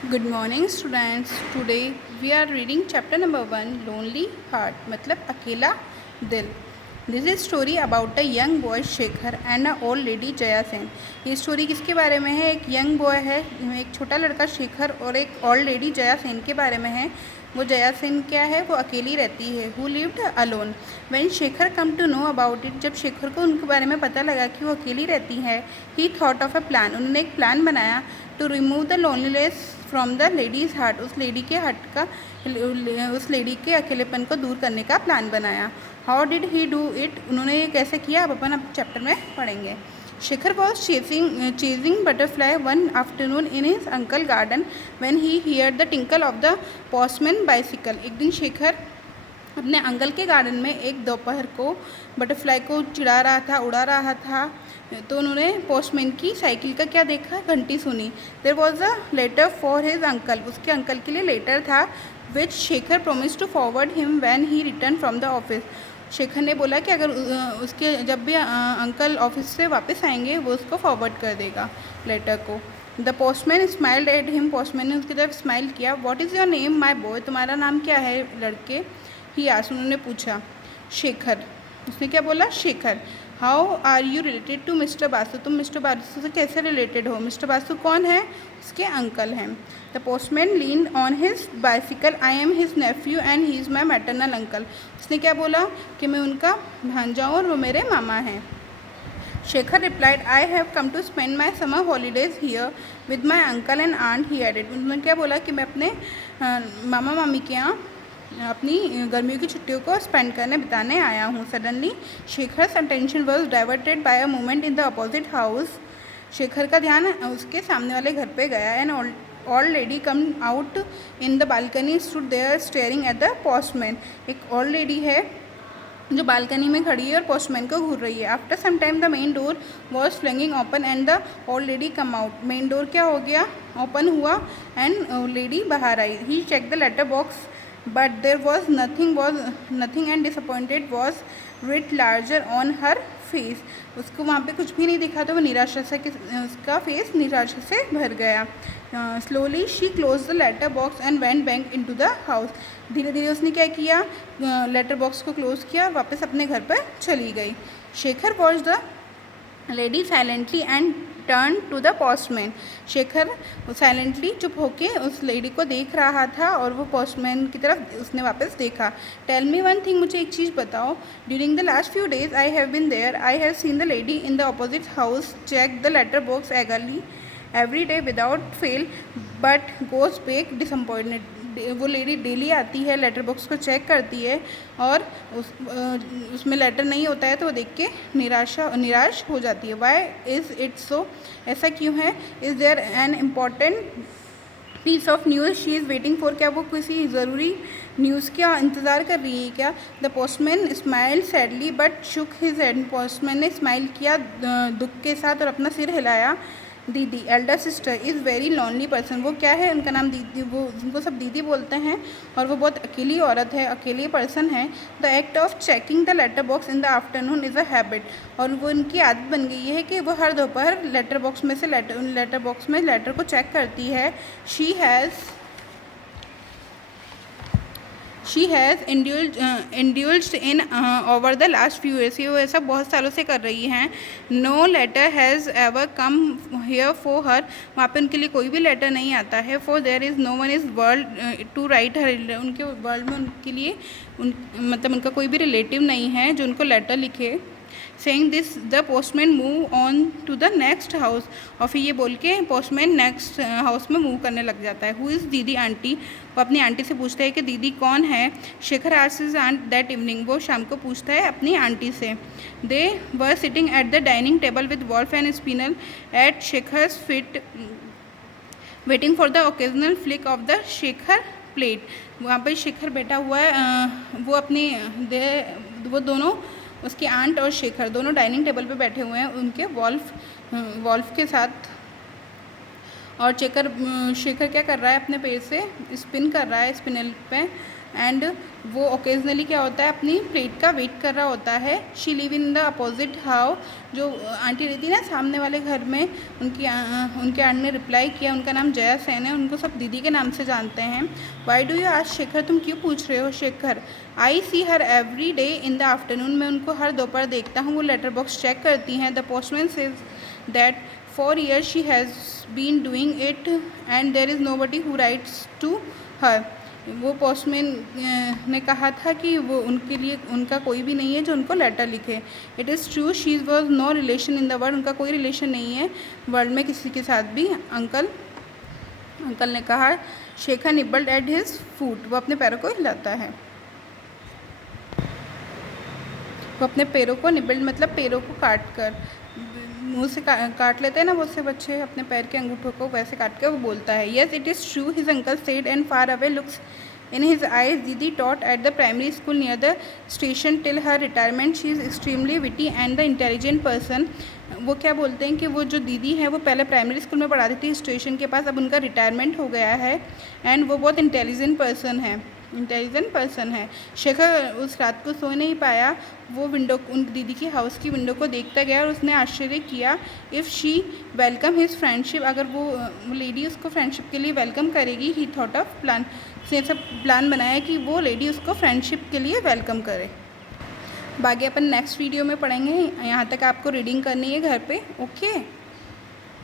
Good morning students. Today we are reading chapter number 1 lonely heart मतलब अकेला दिल। This is story about a young boy Shekhar and a old lady Jaya Sen. ये story किसके बारे में है? एक यंग बॉय है, एक छोटा लड़का शेखर और एक ओल्ड लेडी जया सेन के बारे में है। वो जया सेन क्या है? वो अकेली रहती है। Who lived alone. When Shekhar come to know about it, जब शेखर को उनके बारे में पता लगा कि वो अकेली रहती है, he thought of a plan. उन्होंने एक प्लान बनाया to remove the loneliness from the lady's heart. उस लेडी के हार्ट का, उस लेडी के अकेलेपन को दूर करने का प्लान बनाया। How did he do it? उन्होंने ये कैसे किया अब अपन चैप्टर में पढ़ेंगे। Shekhar was chasing butterfly one afternoon in his uncle garden when he here the tinkle of the postman bicycle. एक दिन शेखर अपने अंकल के गार्डन में एक दोपहर को बटरफ्लाई को चिढ़ा रहा था, उड़ा रहा था, तो उन्होंने पोस्टमैन की साइकिल का क्या देखा? घंटी सुनी। There was a letter for his uncle. उसके अंकल के लिए लेटर था which Shekhar promise to forward him when he return from the office. Shekhar ने बोला कि अगर उसके जब भी अंकल ऑफिस से वापस आएंगे वो उसको फॉरवर्ड कर देगा लेटर को। The postman smiled at him. Postman ने उसकी तरफ स्माइल किया। What is your name my boy? तुम्हारा नाम क्या है लड़के? He asked. उन्होंने पूछा। शेखर। उसने क्या बोला? Shekhar. How are you related to mister Basu? तुम मिस्टर बासु से कैसे रिलेटेड हो? मिस्टर बासु कौन है? उसके अंकल हैं। The postman leaned on his bicycle. I am his Neiphiu and he is my maternal uncle. उसने क्या बोला? कि मैं उनका भांजा हूँ और वो मेरे मामा हैं। Shekhar replied, I have come to spend my summer holidays here with my uncle and aunt. He added. उन्होंने क्या बोला? कि मैं अपने मामा मामी के यहाँ अपनी गर्मियों की छुट्टियों को स्पेंड करने बिताने आया हूँ। Suddenly Shekhar's attention was diverted by a movement in the opposite house. Shekhar का ध्यान उसके सामने वाले घर पे गया। An old lady come out in the balcony stood there staring at the postman. एक ओल्ड लेडी है जो बालकनी में खड़ी है और पोस्टमैन को घूर रही है। After some time the main door was flanging open and the old lady come out. Main door क्या हो गया? ओपन हुआ एंड लेडी बाहर आई। He check the letter box but there was nothing and disappointed was writ larger on her face. उसको वहाँ पे कुछ भी नहीं दिखा तो वो निराशा से, उसका फेस निराशा से भर गया। Slowly she close the letter box and went back into the house. धीरे धीरे उसने क्या किया? लेटर बॉक्स को क्लोज किया, वापस अपने घर पर चली गई। Shekhar watch the lady silently and turn to the postman. Shekhar silently चुप होके उस लेडी को देख रहा था और वो पोस्टमैन की तरफ उसने वापस देखा। टेल मी वन थिंग, मुझे एक चीज़ बताओ। During the last few days I have been there. I have seen the lady in the opposite house check the letter box eagerly every day without fail but goes back disappointed. वो lady daily आती है, letter box को check करती है और उसमें letter नहीं होता है तो वो देख के निराश हो जाती है। Why is it so? ऐसा क्यों है? Is there an important piece of news she is waiting for? क्या वो किसी ज़रूरी न्यूज़ का इंतज़ार कर रही है क्या? The postman smile sadly but shook his head. Postman ने स्माइल किया दुख के साथ और अपना सिर हिलाया। दीदी Elder sister is very lonely person. वो क्या है? उनका नाम दीदी, वो उनको सब दीदी बोलते हैं और वो बहुत अकेली औरत है, अकेली पर्सन है। The act of checking the letter box in the afternoon is a habit. और वो उनकी आदत बन गई है कि वो हर दोपहर लेटर बॉक्स में से लेटर बॉक्स में लेटर को चेक करती है। She has indulged in over the last few years. ये वो ऐसा बहुत सालों से कर रही हैं। No letter has ever come here for her. वहाँ पे उनके लिए कोई भी लेटर नहीं आता है। For there is no one is world to write her. उनके वर्ल्ड में उनके लिए मतलब उनका कोई भी रिलेटिव नहीं है जो उनको लेटर लिखे। Saying this the postman move on to the next house. और फिर ये बोल के पोस्टमैन नेक्स्ट हाउस में मूव करने लग जाता है। Who is Didi aunty? वो अपनी आंटी से पूछता है कि दीदी कौन है। Shekhar asks his aunt that evening. वो शाम को पूछता है अपनी आंटी से। They were sitting at the dining table with Wolf and Spinal at Shekhar's feet waiting for the occasional flick of the Shekhar plate. वहाँ पर शेखर बैठा हुआ है। वो अपनी वो दोनों, उसकी आंट और शेखर दोनों डाइनिंग टेबल पे बैठे हुए हैं उनके वॉल्फ के साथ। और शेखर क्या कर रहा है? अपने पैर से स्पिन कर रहा है स्पिनल पे एंड वो ओकेजनली क्या होता है अपनी प्लेट का वेट कर रहा होता है। She live in the opposite how, जो आंटी रहती ना सामने वाले घर में, उनके आंटी ने रिप्लाई किया, उनका नाम जया सेन है, उनको सब दीदी के नाम से जानते हैं। Why do you ask Shekhar, तुम क्यों पूछ रहे हो Shekhar. I see her every day in the afternoon, मैं उनको हर दोपहर देखता हूँ, वो लेटर बॉक्स चेक करती हैं। The postman says that for year she has been doing it and there is nobody who writes to her. वो पोस्टमैन ने कहा था कि वो उनके लिए उनका कोई भी नहीं है जो उनको लेटर लिखे। It is true she was no relation in the world, उनका कोई रिलेशन नहीं है वर्ल्ड में किसी के साथ भी। अंकल ने कहा। शेखर निबल्ड एट हिज फूट, वो अपने पैरों को हिलाता है। वो अपने पैरों को निबल्ड मतलब पैरों को काट कर, मुँह से काट लेते हैं ना बहुत से बच्चे अपने पैर के अंगूठों को, वैसे काट कर वो बोलता है। Yes it is true his uncle said and far away looks in his eyes. दीदी taught at the primary school near the station till her retirement, she is extremely witty and the intelligent person. वो क्या बोलते हैं कि वो जो दीदी है वो पहले प्राइमरी स्कूल में पढ़ाती थी स्टेशन के पास, अब उनका रिटायरमेंट हो गया है एंड वो बहुत इंटेलिजेंट पर्सन है। शेखर उस रात को सो नहीं पाया, वो उन दीदी की हाउस की विंडो को देखता गया और उसने आश्चर्य किया। If she welcome his friendship, अगर वो लेडी उसको फ्रेंडशिप के लिए वेलकम करेगी। ही थॉट ऑफ प्लान, उसने ऐसा प्लान बनाया कि वो लेडी उसको फ्रेंडशिप के लिए वेलकम करे। बाकी अपन नेक्स्ट वीडियो में पढ़ेंगे। यहाँ तक आपको रीडिंग करनी है घर पे। ओके।